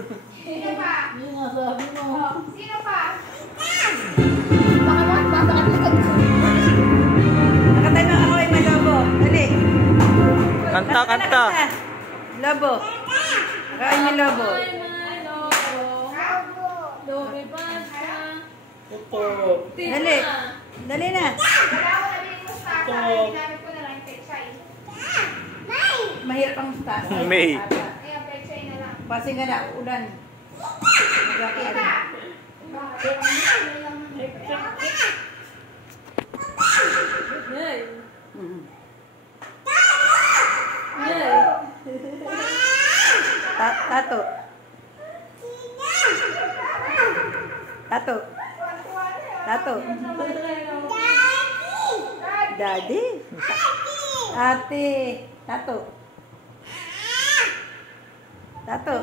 Sino pa? Yun nga sabi mo. Oh, sino pa? Nakatay na ako may lobo. Dali. Kanta, kanta. Lobo. Kain yung lobo. Dali. Dali na. Wala ko nabili mo sa ata. Ginamit ko na lang yung pechay. Mahirap ang mustasa. May. Ayan, pechay na lang. Pasing ka na, ulan. Tita! Tato. Tato. Tato. Daddy. Ate. Tato. Tato.